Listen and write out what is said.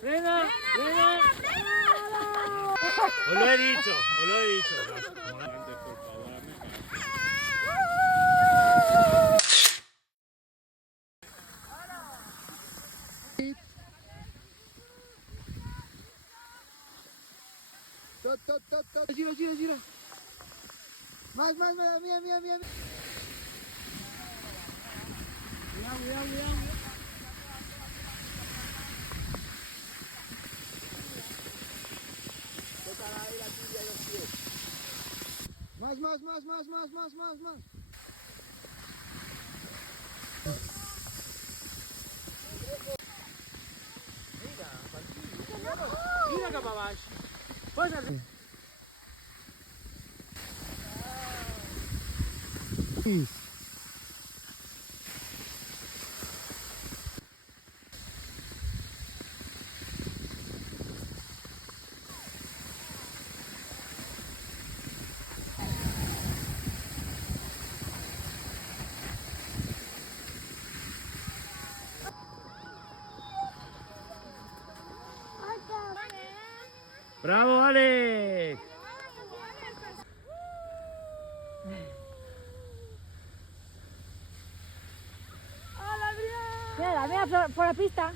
¡Frena! ¡Frena! Os lo he dicho, os lo he dicho. Gira, gira, gira. Más, mira, mira, mira. Cuidado, cuidado, cuidado. Más, más, más, más, más, más, más, más. Mira cap a baix. Posa't. ¡Bravo, Alex! Mira, mira por la pista.